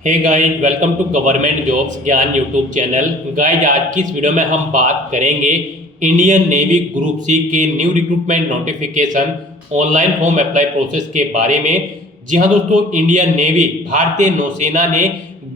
Hey guys, welcome to government jobs Gyan YouTube channel. Guys, आज की इस वीडियो में हम बात करेंगे इंडियन नेवी ग्रुप सी के new recruitment notification online form apply process के बारे में। जी हाँ दोस्तों, इंडियन नेवी भारतीय नौसेना ने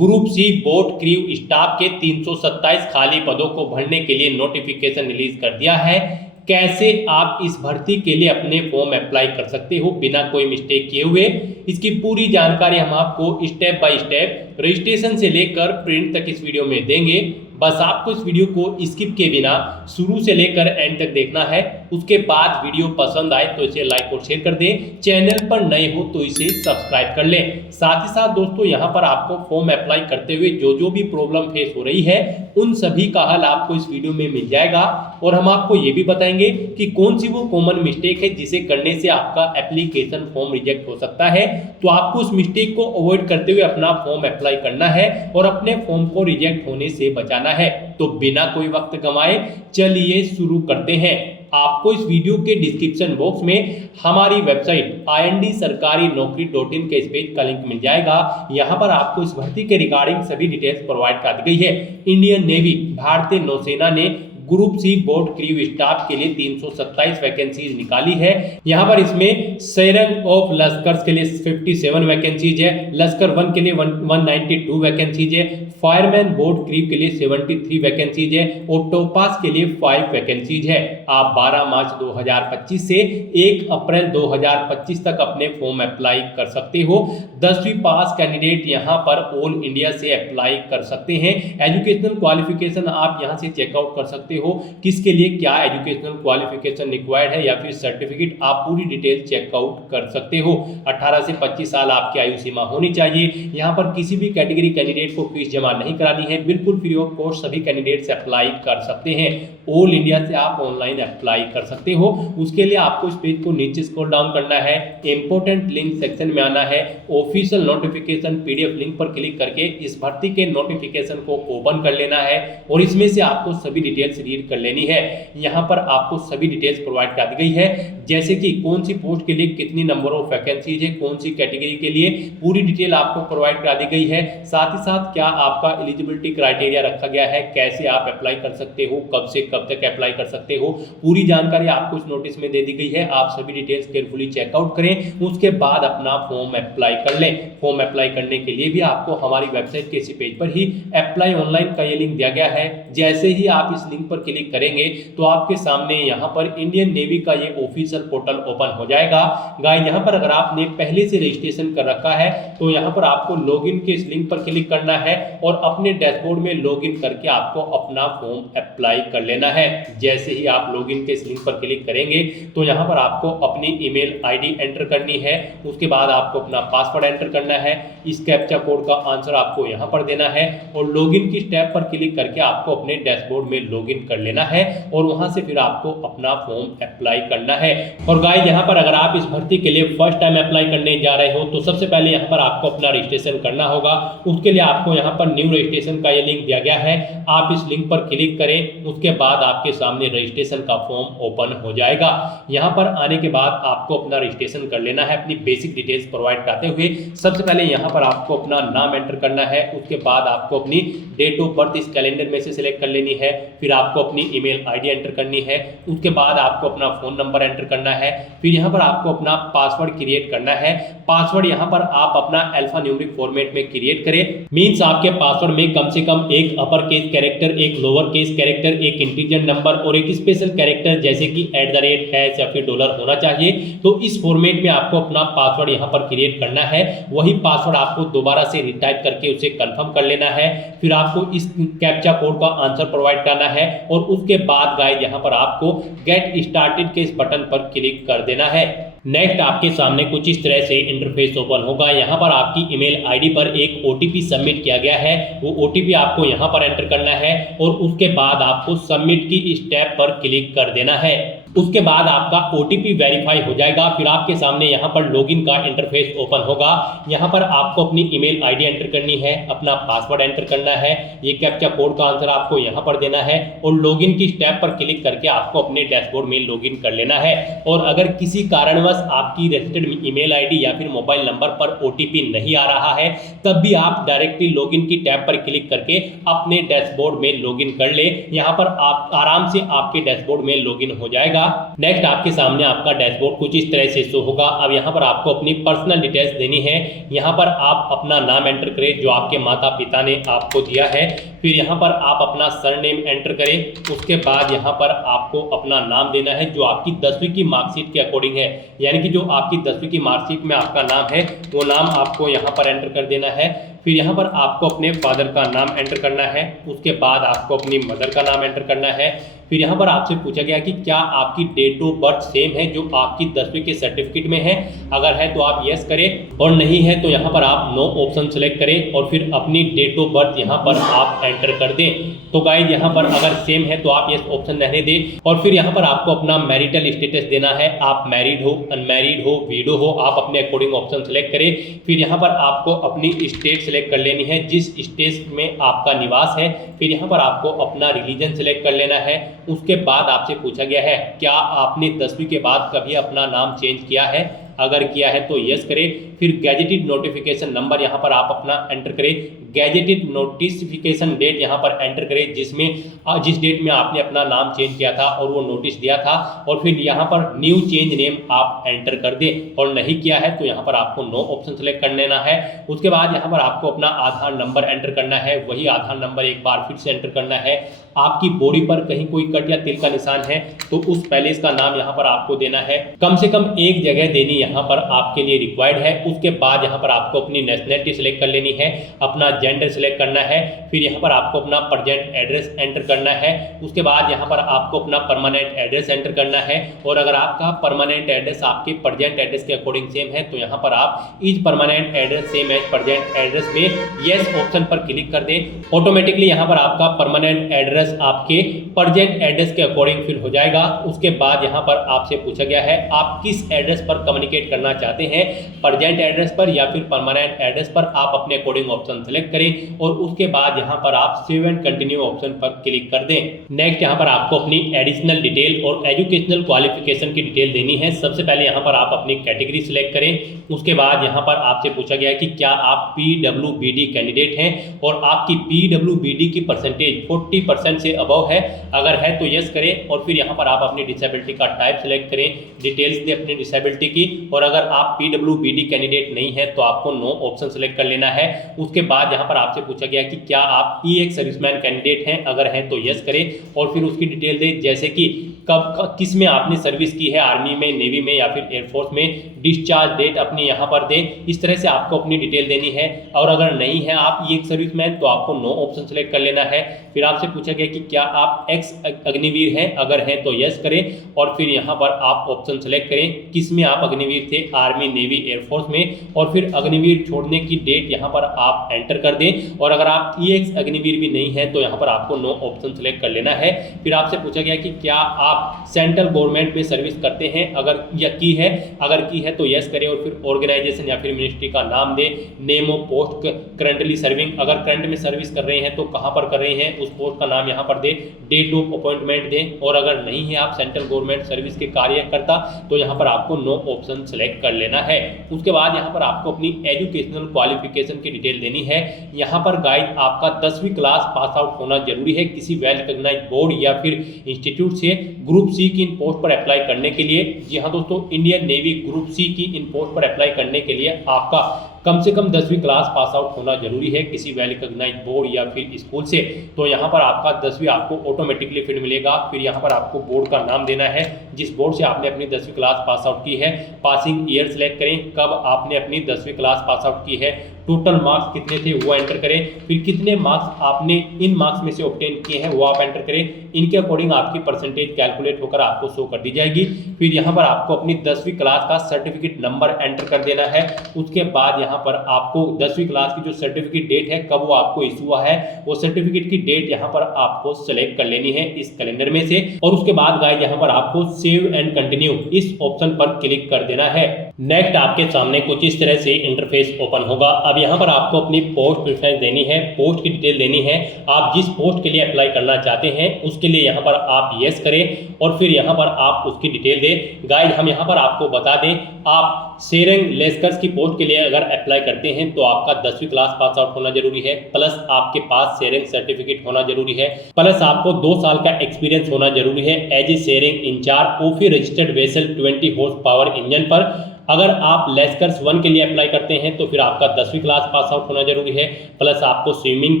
group C boat crew staff के 327 खाली पदों को भरने के लिए नोटिफिकेशन रिलीज कर दिया है। कैसे आप इस भर्ती के लिए अपने फॉर्म अप्लाई कर सकते हो बिना कोई मिस्टेक किए हुए, इसकी पूरी जानकारी हम आपको स्टेप बाय स्टेप रजिस्ट्रेशन से लेकर प्रिंट तक इस वीडियो में देंगे। बस आपको इस वीडियो को स्किप के बिना शुरू से लेकर एंड तक देखना है। उसके बाद वीडियो पसंद आए तो इसे लाइक और शेयर कर दें। चैनल पर नए हो तो इसे सब्सक्राइब कर लें। साथ ही साथ दोस्तों, यहाँ पर आपको फॉर्म अप्लाई करते हुए जो भी प्रॉब्लम फेस हो रही है उन सभी का हल आपको इस वीडियो में मिल जाएगा। और हम आपको ये भी बताएंगे कि कौन सी वो कॉमन मिस्टेक है जिसे करने से आपका एप्लीकेशन फॉर्म रिजेक्ट हो सकता है। तो आपको उस मिस्टेक को अवॉइड करते हुए अपना फॉर्म अप्लाई करना है और अपने फॉर्म को रिजेक्ट होने से बचाना है। तो बिना कोई वक्त गंवाए चलिए शुरू करते हैं। आपको इस वीडियो के डिस्क्रिप्शन बॉक्स में हमारी वेबसाइट IND-sarkari-naukri.in के इस पेज का लिंक मिल जाएगा। यहाँ पर आपको इस भर्ती के रिगार्डिंग सभी डिटेल्स प्रोवाइड कर दी गई है। इंडियन नेवी भारतीय नौसेना ने group C boat crew staff के लिए 327 वैकेंसीज निकाली है। यहाँ पर इसमें सेरंग ऑफ लश्कर्स के लिए 57 वैकेंसीज है, लश्कर 1 के लिए 192 वैकेंसीज है, फायरमैन बोट क्रू के लिए 73 वैकेंसीज है और टोपास के लिए 5 वैकेंसीज है। आप 12 मार्च 2025 से 1 अप्रैल 2025 तक अपने फॉर्म अप्लाई कर सकते हो। 10वीं पास कैंडिडेट यहाँ पर ऑल इंडिया से अप्लाई कर सकते हैं। एजुकेशनल क्वालिफिकेशन आप यहाँ से चेकआउट कर सकते हो, किसके लिए क्या एजुकेशनल क्वालिफिकेशन रिक्वायर्ड है या फिर सर्टिफिकेट, आप पूरी डिटेल चेकआउट कर सकते हो। 18 से 25 साल आपकी आयु सीमा होनी चाहिए। यहाँ पर किसी भी कैटेगरी कैंडिडेट को फीस जमा नहीं करानी है, बिल्कुल फ्री ऑफ कॉस्ट सभी कैंडिडेट से अप्लाई कर सकते हैं। ऑल इंडिया से आप ऑनलाइन अप्लाई कर सकते हो। उसके लिए आपको इस पेज को नीचे स्क्रॉल डाउन करना है, इंपोर्टेंट लिंक सेक्शन में आना है, ऑफिशियल नोटिफिकेशन PDF लिंक पर क्लिक करके इस भर्ती के नोटिफिकेशन को ओपन कर लेना है और इसमें से आपको सभी डिटेल्स रीड कर लेनी है। यहाँ पर आपको सभी डिटेल्स प्रोवाइड कर दी गई है, जैसे कि कौन सी पोस्ट के लिए कितनी नंबर ऑफ वैकेंसीज है, कौन सी कैटेगरी के लिए, पूरी डिटेल आपको प्रोवाइड कर दी गई है। साथ ही साथ क्या आपका एलिजिबिलिटी क्राइटेरिया रखा गया है, कैसे आप अप्लाई कर सकते हो, कब से कब तक अप्लाई कर सकते हो, पूरी जानकारी आपको इस नोटिस में दे दी गई है। आप सभी डिटेल्स केयरफुली चेकआउट करें, उसके बाद अपना फॉर्म अप्लाई कर लें। फॉर्म अप्लाई करने के लिए भी आपको हमारी वेबसाइट के इसी पेज पर ही अप्लाई ऑनलाइन का ये लिंक दिया गया है। जैसे ही आप इस लिंक पर क्लिक करेंगे तो आपके सामने यहाँ पर इंडियन नेवी का ये ऑफिशियल पोर्टल ओपन हो जाएगा। गाइस, यहाँ पर अगर आपने पहले से रजिस्ट्रेशन कर रखा है तो यहाँ पर आपको लॉगिन के इस लिंक पर क्लिक करना है और अपने डैशबोर्ड में लॉगिन करके आपको अपना फॉर्म अप्लाई कर लेना है। जैसे ही आप लॉगिन के इस लिंक पर क्लिक करेंगे तो यहाँ पर आपको अपनी ईमेल ID एंटर करनी है। उसके बाद आपको अपना पासवर्ड एंटर करना है। इस कैप्चा कोड का आंसर आपको यहाँ पर देना है और लॉगिन की स्टेप पर क्लिक करके आपको अपने डैशबोर्ड में लॉगिन कर लेना है और वहां से फिर आपको अपना फॉर्म अप्लाई करना है। और गाइस, यहाँ पर अगर आप इस भर्ती के लिए फर्स्ट टाइम अप्लाई करने जा रहे हो तो सबसे पहले यहाँ पर आपको अपना रजिस्ट्रेशन करना होगा। उसके लिए आपको यहाँ पर न्यू रजिस्ट्रेशन का ये लिंक दिया गया है, आप इस लिंक पर क्लिक करें। उसके बाद आपके सामने रजिस्ट्रेशन का फॉर्म ओपन हो जाएगा। यहाँ पर आने के बाद आपको अपना रजिस्ट्रेशन कर लेना है अपनी बेसिक डिटेल्स प्रोवाइड करते हुए। सबसे पहले यहाँ पर आपको अपना नाम एंटर करना है। उसके बाद आपको अपनी डेट ऑफ बर्थ इस कैलेंडर में से सिलेक्ट कर लेनी है। फिर आपको अपनी ईमेल ID एंटर करनी है। उसके बाद आपको अपना फोन नंबर एंटर करना है। फिर यहाँ पर आपको अपना पासवर्ड क्रिएट करना है। पासवर्ड यहाँ पर आप अपना अल्फा न्यूमेरिक फॉर्मेट में क्रिएट करें। मींस आपके पासवर्ड में कम से कम एक अपर केस कैरेक्टर, एक लोअर केस कैरेक्टर, एक इंटीजर नंबर और एक स्पेशल कैरेक्टर जैसे कि @ या फिर $, होना चाहिए। तो इस फॉर्मेट में आपको अपना पासवर्ड यहाँ पर क्रिएट करना है। वही पासवर्ड आपको दोबारा से रिटाइप करके उसे कंफर्म कर लेना है। फिर आपको इस कैप्चा कोड का आंसर प्रोवाइड करना है और उसके बाद गाइस यहाँ पर आपको गेट स्टार्टेड के इस बटन पर क्लिक कर देना है। नेक्स्ट आपके सामने कुछ इस तरह से इंटरफेस ओपन होगा। यहाँ पर आपकी ईमेल ID पर एक OTP सबमिट किया गया है। वो OTP आपको यहाँ पर एंटर करना है और उसके बाद आपको सबमिट की स्टेप पर क्लिक कर देना है। उसके बाद आपका OTP वेरीफाई हो जाएगा। फिर आपके सामने यहाँ पर लॉगिन का इंटरफेस ओपन होगा। यहाँ पर आपको अपनी ईमेल आईडी एंटर करनी है, अपना पासवर्ड एंटर करना है, ये कैप्चा कोड का आंसर आपको यहाँ पर देना है और लॉगिन की स्टेप पर क्लिक करके आपको अपने डैशबोर्ड में लॉगिन कर लेना है। और अगर किसी कारणवश आपकी रजिस्टर्ड ईमेल आईडी या फिर मोबाइल नंबर पर OTP नहीं आ रहा है, तब भी आप डायरेक्टली लॉगिन की टैब पर क्लिक करके अपने डैशबोर्ड में लॉगिन कर ले। यहाँ पर आप आराम से आपके डैशबोर्ड में लॉगिन हो जाएगा। नेक्स्ट आपके सामने आपका डैशबोर्ड कुछ इस तरह से शो होगा। अब यहाँ पर आपको अपनी पर्सनल डिटेल्स देनी है। यहाँ पर आप अपना नाम एंटर करें जो आपके माता पिता ने आपको दिया है। फिर यहाँ पर आप अपना सरनेम एंटर करें। उसके बाद यहाँ पर आपको अपना नाम देना है जो आपकी 10वीं की मार्कशीट के अकॉर्डिंग है, यानी कि जो आपकी 10वीं की मार्कशीट में आपका नाम है वो नाम आपको यहाँ पर एंटर कर देना है। फिर यहाँ पर आपको अपने फादर का नाम एंटर करना है। उसके बाद आपको अपनी मदर का नाम एंटर करना है। फिर यहाँ पर आपसे पूछा गया कि क्या आपकी डेट ऑफ बर्थ सेम है जो आपकी 10वीं के सर्टिफिकेट में है। अगर है तो आप यस करें और नहीं है तो यहाँ पर आप नो ऑप्शन सेलेक्ट करें और फिर अपनी डेट ऑफ बर्थ यहाँ पर आप एंटर कर दें। तो गाइस यहाँ पर अगर सेम है तो आप यस ऑप्शन रहने दें और फिर यहाँ पर आपको अपना मैरिटल स्टेटस देना है। आप मैरिड हो, अनमैरिड हो, विडो हो, आप अपने अकॉर्डिंग ऑप्शन सेलेक्ट करें। फिर यहाँ पर आपको अपनी स्टेट सेलेक्ट कर लेनी है जिस स्टेट में आपका निवास है। फिर यहाँ पर आपको अपना रिलीजन सेलेक्ट कर लेना है। उसके बाद आपसे पूछा गया है क्या आपने 10वीं के बाद कभी अपना नाम चेंज किया है। अगर किया है तो यस करें। फिर गैजेटेड नोटिफिकेशन नंबर यहाँ पर आप अपना एंटर करें। गैजेटेड नोटिफिकेशन डेट यहाँ पर एंटर करें जिस डेट में आपने अपना नाम चेंज किया था और वो नोटिस दिया था। और फिर यहाँ पर न्यू चेंज नेम आप एंटर कर दें और नहीं किया है तो यहाँ पर आपको नो ऑप्शन सेलेक्ट कर लेना है। उसके बाद यहाँ पर आपको अपना आधार नंबर एंटर करना है। वही आधार नंबर एक बार फिर से एंटर करना है। आपकी बॉडी पर कहीं कोई कट या तिल का निशान है तो उस पैलेस का नाम यहाँ पर आपको देना है। कम से कम एक जगह देनी यहाँ पर आपके लिए रिक्वायर्ड है। उसके बाद यहाँ पर आपको अपनी नेशनलिटी सेलेक्ट कर लेनी है, अपना जेंडर सेलेक्ट करना है। फिर यहाँ पर आपको अपना प्रेजेंट एड्रेस एंटर करना है। उसके बाद यहाँ पर आपको अपना परमानेंट एड्रेस एंटर करना है। और अगर आपका परमानेंट एड्रेस आपके प्रेजेंट एड्रेस के अकॉर्डिंग सेम है तो यहाँ पर आप is permanent address same as present address में यस ऑप्शन पर क्लिक कर दें। ऑटोमेटिकली यहाँ पर आपका परमानेंट एड्रेस आपके प्रेजेंट एड्रेस के अकॉर्डिंग फिल हो जाएगा। उसके बाद यहाँ पर आपसे पूछा गया है आप किस एड्रेस पर कम्युनिकेट करना चाहते हैं, प्रेजेंट एड्रेस पर या फिर परमानेंट एड्रेस पर। आप अपने अकॉर्डिंग ऑप्शन सेलेक्ट करें और उसके बाद यहाँ पर आप सेव एंड कंटिन्यू ऑप्शन पर क्लिक कर दें। नेक्स्ट यहाँ पर आपको अपनी एडिशनल डिटेल और एजुकेशनल क्वालिफिकेशन की डिटेल देनी है। सबसे पहले यहाँ पर आप अपनी कैटेगरी सिलेक्ट करें। उसके बाद यहाँ पर आपसे पूछा गया है कि क्या आप PWBD कैंडिडेट हैं और आपकी PWBD की परसेंटेज 40% से अबव है। अगर है तो यस करें और फिर यहाँ पर आप अपनी डिसेबिलिटी का टाइप सेलेक्ट करें, डिटेल्स दें अपनी डिसेबिलिटी की। और अगर आप PWBD कैंडिडेट नहीं है तो आपको नो ऑप्शन सेलेक्ट कर लेना है। उसके बाद यहाँ पर आपसे पूछा गया कि क्या आप EX सर्विसमैन कैंडिडेट हैं। अगर हैं तो यस करें और फिर उसकी डिटेल दें, जैसे कि कब किस में आपने सर्विस की है, आर्मी में, नेवी में या फिर एयरफोर्स में, डिस्चार्ज डेट अपनी यहाँ पर दें। इस तरह से आपको अपनी डिटेल देनी है। और अगर नहीं है आप EX सर्विसमैन तो आपको नो ऑप्शन सेलेक्ट कर लेना है। फिर आपसे पूछा गया कि क्या आप एक्स अग्निवीर हैं। अगर हैं तो यस करें और फिर यहाँ पर आप ऑप्शन सेलेक्ट करें किस में आप अग्निवीर थे, आर्मी, नेवी, एयरफोर्स में। और फिर अग्निवीर छोड़ने की डेट यहाँ पर आप एंटर कर दें। और अगर आप EX अग्निवीर भी नहीं है तो यहाँ पर आपको नो ऑप्शन सेलेक्ट कर लेना है। फिर आपसे पूछा गया कि क्या आप सेंट्रल गवर्नमेंट में सर्विस करते हैं। अगर की है, अगर की है तो यस करें और फिर ऑर्गेनाइजेशन या फिर मिनिस्ट्री का नाम दें, name of post currently serving. अगर करंट में सर्विस कर रहे हैं तो कहाँ पर कर रहे हैं उस पोस्ट का नाम यहाँ पर दें, डेट ऑफ अपॉइंटमेंट दें। और अगर नहीं है आप सेंट्रल गवर्नमेंट सर्विस के कार्यकर्ता तो यहाँ पर आपको नो ऑप्शन सेलेक्ट कर लेना है। उसके बाद यहाँ पर आपको अपनी एजुकेशनल क्वालिफिकेशन की डिटेल देनी है। यहाँ पर गाइड आपका 10वीं क्लास पास आउट होना जरूरी है किसी वेल रिकॉग्नाइज्ड बोर्ड या फिर इंस्टीट्यूट से ग्रुप सी की इन पोस्ट पर अप्लाई करने के लिए। जी हाँ दोस्तों, इंडियन नेवी ग्रुप सी की इन पोस्ट पर अप्लाई करने के लिए आपका कम से कम 10वीं क्लास पास आउट होना जरूरी है किसी वेल रिकॉग्नाइज्ड बोर्ड या फिर स्कूल से। तो यहाँ पर आपका 10वीं आपको ऑटोमेटिकली फिर मिलेगा। फिर यहाँ पर आपको बोर्ड का नाम देना है जिस बोर्ड से आपने अपनी 10वीं क्लास पास आउट की है। पासिंग ईयर सेलेक्ट करें, कब आपने अपनी 10वीं क्लास पास आउट की है। टोटल मार्क्स कितने थे वो एंटर करें, फिर कितने मार्क्स आपने इन मार्क्स में से ऑब्टेन किए हैं वो आप एंटर करें। इनके अकॉर्डिंग आपकी परसेंटेज कैलकुलेट होकर आपको शो कर दी जाएगी। फिर यहाँ पर आपको अपनी 10वीं क्लास का सर्टिफिकेट नंबर एंटर कर देना है। उसके बाद यहाँ पर आपको 10वीं क्लास की जो सर्टिफिकेट डेट है, कब वो आपको इशू हुआ है, वो सर्टिफिकेट की डेट यहाँ पर आपको सेलेक्ट कर लेनी है इस कैलेंडर में से। और उसके बाद गाइस यहाँ पर आपको सेव एंड कंटिन्यू इस ऑप्शन पर क्लिक कर देना है। नेक्स्ट आपके सामने कुछ इस तरह से इंटरफेस ओपन होगा। अब यहाँ पर आपको अपनी पोस्ट प्रेफरेंस देनी है, पोस्ट की डिटेल देनी है। आप जिस पोस्ट के लिए अप्लाई करना चाहते हैं उसके लिए यहाँ पर आप यस करें और फिर यहाँ पर आप उसकी डिटेल दें। गाइस हम यहाँ पर आपको बता दें, आप सेरेंग लेस्कर्स की पोस्ट के लिए अगर अप्लाई करते हैं तो आपका 10वीं क्लास पास आउट होना जरूरी है, प्लस आपके पास सेरेंग सर्टिफिकेट होना जरूरी है, प्लस आपको 2 साल का एक्सपीरियंस होना जरूरी है एज ए सेरेंग incharge of a registered vessel 20 horse power engine पर। अगर आप लेस्कर्स 1 के लिए अप्लाई करते हैं तो फिर आपका 10वीं क्लास पास आउट होना जरूरी है, प्लस आपको स्विमिंग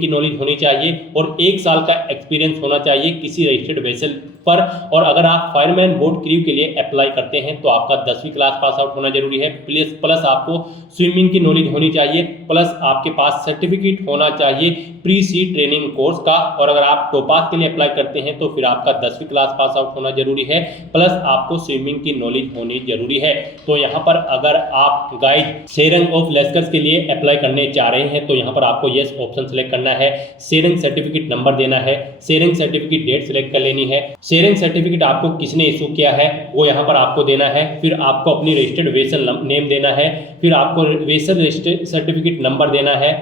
की नॉलेज होनी चाहिए और 1 साल का एक्सपीरियंस होना चाहिए किसी रजिस्टर्ड वेसल पर। और अगर आप फायरमैन बोट क्रू के लिए अप्लाई करते हैं तो आपका 10वीं क्लास पास आउट होना जरूरी है, प्लस आपको स्विमिंग की नॉलेज होनी चाहिए, प्लस आपके पास सर्टिफिकेट होना चाहिए प्री सी ट्रेनिंग कोर्स का। और अगर आप टोपास के लिए अप्लाई करते हैं तो फिर आपका 10वीं क्लास पास आउट होना जरूरी है, प्लस आपको स्विमिंग की नॉलेज होनी जरूरी है। तो यहाँ पर अगर आप गाइस सेरेंग ऑफ लेस्कर्स के लिए अप्लाई करने चाह रहे हैं तो यहाँ पर आपको यस ऑप्शन सेलेक्ट करना है, सेरेंग सर्टिफिकेट नंबर देना है, सेरेंग सर्टिफिकेट डेट सेलेक्ट कर लेनी है, सेरेंग सर्टिफिकेट आपको किसने इशू किया है वो यहाँ पर आपको देना है, फिर आपको अपनी रजिस्टर्ड वेसल नेम देना है, फिर आपको वेसल सर्टिफिकेट नंबर देना है,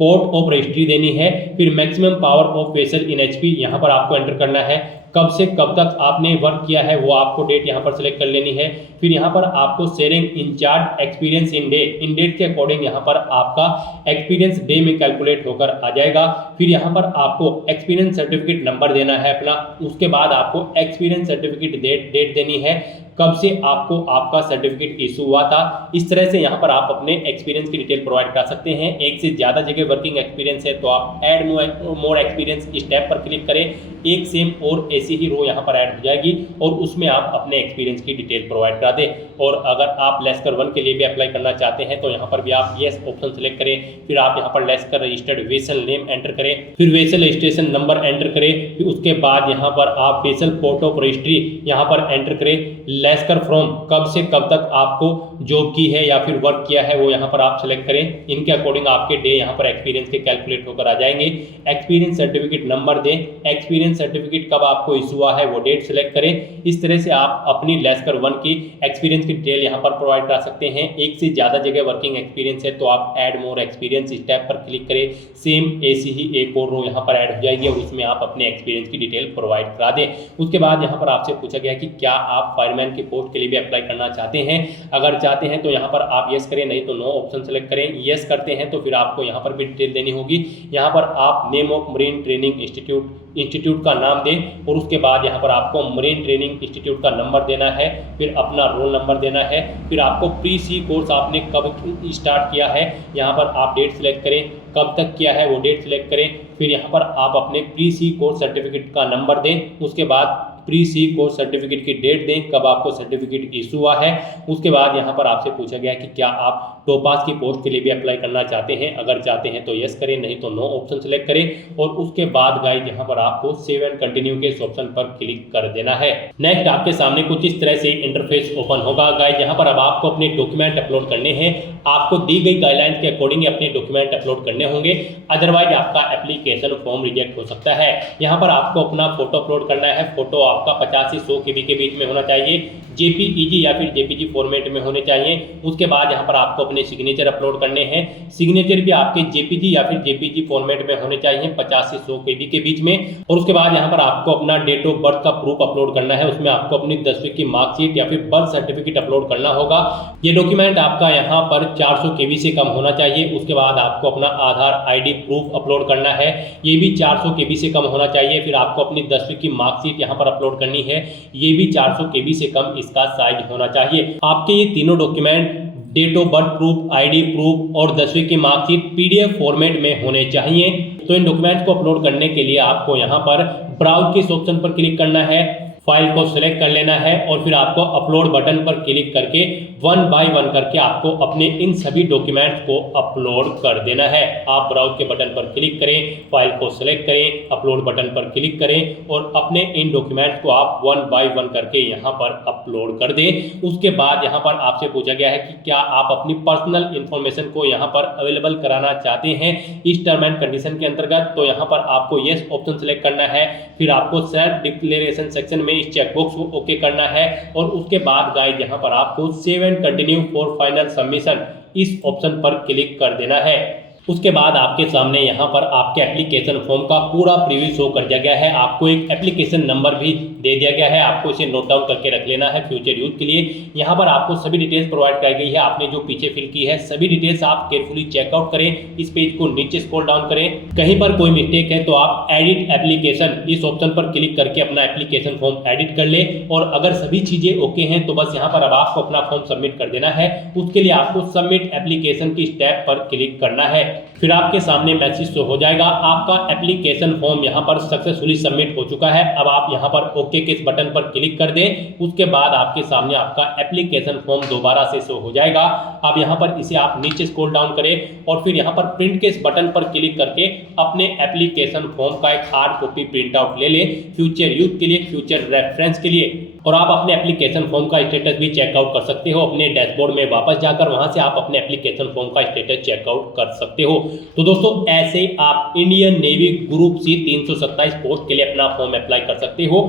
पोर्ट ऑफ रजिस्ट्री देनी है, फिर maximum power of vessel in HP यहाँ पर आपको एंटर करना है, कब से कब तक आपने वर्क किया है वो आपको डेट यहाँ पर सिलेक्ट कर लेनी है। फिर यहाँ पर आपको सेरेंग इंचार्ज एक्सपीरियंस इन डेट के अकॉर्डिंग यहाँ पर आपका एक्सपीरियंस डे में कैलकुलेट होकर आ जाएगा। फिर यहाँ पर आपको एक्सपीरियंस सर्टिफिकेट नंबर देना है अपना, उसके बाद आपको एक्सपीरियंस सर्टिफिकेट डेट देनी है, कब से आपको आपका सर्टिफिकेट इशू हुआ था। इस तरह से यहाँ पर आप अपने एक्सपीरियंस की डिटेल प्रोवाइड कर सकते हैं। एक से ज़्यादा जगह वर्किंग एक्सपीरियंस है तो आप ऐड मोर एक्सपीरियंस इस टैब पर क्लिक करें, एक सेम और ऐसी ही रो यहाँ पर ऐड हो जाएगी और उसमें आप अपने एक्सपीरियंस की डिटेल प्रोवाइड करा दें। और अगर आप लेस्कर 1 के लिए भी अप्लाई करना चाहते हैं तो यहाँ पर भी आप यस ऑप्शन सेलेक्ट करें, फिर आप यहाँ पर लेस्कर रजिस्टर्ड वेसल नेम एंटर करें, फिर वेसल रजिस्ट्रेशन नंबर एंटर करें, फिर उसके बाद यहाँ पर आप वेसल पोर्ट ऑफ रजिस्ट्री यहाँ पर एंटर करें, लेस्कर फ्रॉम कब से कब तक आपको जॉब की है या फिर वर्क किया है वो यहाँ पर आप सेलेक्ट करें। इनके अकॉर्डिंग आपके डे यहाँ पर एक्सपीरियंस के कैलकुलेट होकर आ जाएंगे। एक्सपीरियंस सर्टिफिकेट नंबर दें, एक्सपीरियंस सर्टिफिकेट कब आपको इशू हुआ है वो डेट सेलेक्ट करें। इस तरह से आप अपनी लेस्कर 1 की एक्सपीरियंस की डिटेल यहाँ पर प्रोवाइड कर सकते हैं। एक से ज़्यादा जगह वर्किंग एक्सपीरियंस है तो आप ऐड मोर एक्सपीरियंस इस टैब पर क्लिक करें, सेम ऐसी ही एक और रो यहाँ पर ऐड हो जाएगी और उसमें आप अपने एक्सपीरियंस की डिटेल प्रोवाइड करा दें। उसके बाद यहाँ पर आपसे पूछा गया कि क्या आप फायरमैन की पोस्ट के लिए भी अप्लाई करना चाहते हैं। अगर चाहते हैं तो यहाँ पर आप यस करें, नहीं तो नो ऑप्शन सेलेक्ट करें। यस करते हैं तो फिर आपको यहाँ पर भी डिटेल देनी होगी। यहाँ पर आप name of marine training institute का नाम दें और उसके बाद यहाँ पर आपको मरीन ट्रेनिंग इंस्टीट्यूट का नंबर देना है, फिर अपना रोल नंबर देना है, फिर आपको प्री सी कोर्स आपने कब स्टार्ट किया है यहाँ पर आप डेट सेलेक्ट करें, कब तक किया है वो डेट सेलेक्ट करें, फिर यहाँ पर आप अपने प्री सी कोर्स सर्टिफिकेट का नंबर दें, उसके बाद प्री सी कोर्स सर्टिफिकेट की डेट दें कब आपको सर्टिफिकेट इशू हुआ है। उसके बाद यहाँ पर आपसे पूछा गया कि क्या आप टोपास की पोस्ट के लिए भी अप्लाई करना चाहते हैं। अगर चाहते हैं तो यस करें, नहीं तो नो ऑप्शन सेलेक्ट करें और उसके बाद गाइस यहाँ पर आपको सेव एंड कंटिन्यू के ऑप्शन पर क्लिक कर देना है। नेक्स्ट आपके सामने कुछ इस तरह से इंटरफेस ओपन होगा। गाइस यहाँ पर अब आपको अपने डॉक्यूमेंट अपलोड करने हैं। आपको दी गई गाइडलाइंस के अकॉर्डिंग अपने डॉक्यूमेंट अपलोड करने होंगे, अदरवाइज आपका एप्लीकेशन फॉर्म रिजेक्ट हो सकता है। यहाँ पर आपको अपना फोटो अपलोड करना है। फोटो आपका 50 से 100 KB के बीच में होना चाहिए, JPEG या फिर JPG फॉर्मेट में होने चाहिए। उसके बाद यहाँ पर आपको अपने सिग्नेचर अपलोड करने हैं। सिग्नेचर भी आपके JPG या फिर JPG फॉर्मेट में होने चाहिए 50 से 100 KB के बीच में। और उसके बाद यहाँ पर आपको अपना डेट ऑफ बर्थ का प्रूफ अपलोड करना है। उसमें आपको अपनी 10वीं की मार्कशीट या फिर बर्थ सर्टिफिकेट अपलोड करना होगा। ये डॉक्यूमेंट आपका यहाँ पर 400 KB से कम होना चाहिए। उसके बाद आपको अपना आधार ID प्रूफ अपलोड करना है, ये भी 400 KB से कम होना चाहिए। फिर आपको अपनी 10वीं की मार्कशीट यहाँ पर अपलोड करनी है, ये भी 400 KB से कम इसका साइज होना चाहिए। आपके ये तीनों document date of birth proof, ID proof और 10वीं की मार्कशीट PDF फॉर्मेट में होने चाहिए। तो इन डॉक्यूमेंट्स को अपलोड करने के लिए आपको यहाँ पर ब्राउज के ऑप्शन पर क्लिक करना है। फाइल को सिलेक्ट कर लेना है और फिर आपको अपलोड बटन पर क्लिक करके 1 बाय 1 करके आपको अपने इन सभी डॉक्यूमेंट्स को अपलोड कर देना है। आप ब्राउज के बटन पर क्लिक करें, फाइल को सिलेक्ट करें, अपलोड बटन पर क्लिक करें और अपने इन डॉक्यूमेंट्स को आप 1 बाय 1 करके यहाँ पर अपलोड कर दें। उसके बाद यहाँ पर आपसे पूछा गया है कि क्या आप अपनी पर्सनल इंफॉर्मेशन को यहाँ पर अवेलेबल कराना चाहते हैं इस टर्म एंड कंडीशन के अंतर्गत, तो यहाँ पर आपको येस ऑप्शन सेलेक्ट करना है। फिर आपको सेल्फ डिक्लेरेशन सेक्शन में इस चेकबॉक्स को ओके करना है और उसके बाद गाइस यहाँ पर आपको save and continue for final submission इस ऑप्शन पर क्लिक कर देना है। उसके बाद आपके सामने यहाँ पर आपके एप्लीकेशन फॉर्म का पूरा प्रीव्यू शो कर दिया गया है। आपको एक एप्लीकेशन नंबर भी दे दिया गया है, आपको इसे नोट डाउन करके रख लेना है फ्यूचर यूज के लिए। यहाँ पर आपको सभी डिटेल्स प्रोवाइड कराई गई है, आपने जो पीछे फिल की है सभी डिटेल्स आप केयरफुली चेकआउट करें। इस पेज को नीचे स्क्रॉल डाउन करें, कहीं पर कोई मिस्टेक है तो आप एडिट एप्लीकेशन इस ऑप्शन पर क्लिक करके अपना एप्लीकेशन फॉर्म एडिट कर ले। और अगर सभी चीजें ओके हैं तो बस यहाँ पर अब आपको अपना फॉर्म सबमिट कर देना है। उसके लिए आपको सबमिट एप्लीकेशन की स्टेप पर क्लिक करना है। फिर आपके सामने मैसेज शो हो जाएगा, आपका एप्लीकेशन फॉर्म यहाँ पर सक्सेसफुली सबमिट हो चुका है। अब आप यहाँ पर ओके के इस बटन पर क्लिक कर दें। उसके बाद आपके सामने आपका एप्लीकेशन फॉर्म दोबारा से शो हो जाएगा। अब यहाँ पर इसे आप नीचे स्क्रॉल डाउन करें और फिर यहाँ पर प्रिंट के इस बटन पर क्लिक करके अपने एप्लीकेशन फॉर्म का एक हार्ड कॉपी प्रिंट आउट ले लें फ्यूचर यूज के लिए, फ्यूचर रेफरेंस के लिए। और आप अपने एप्लीकेशन फॉर्म का स्टेटस भी चेकआउट कर सकते हो अपने डैशबोर्ड में वापस जाकर, वहां से आप अपने एप्लीकेशन फॉर्म का स्टेटस चेकआउट कर सकते हो। तो दोस्तों ऐसे आप Indian navy group C 327 post के लिए अपना फॉर्म अप्लाई कर सकते हो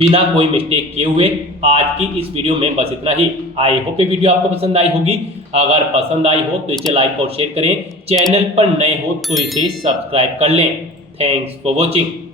बिना कोई मिस्टेक किए हुए। आज की इस वीडियो में बस इतना ही। आई होप ये वीडियो आपको पसंद आई होगी। अगर पसंद आई हो तो इसे लाइक और शेयर करें, चैनल पर नए हो तो इसे सब्सक्राइब कर लें। Thanks for watching.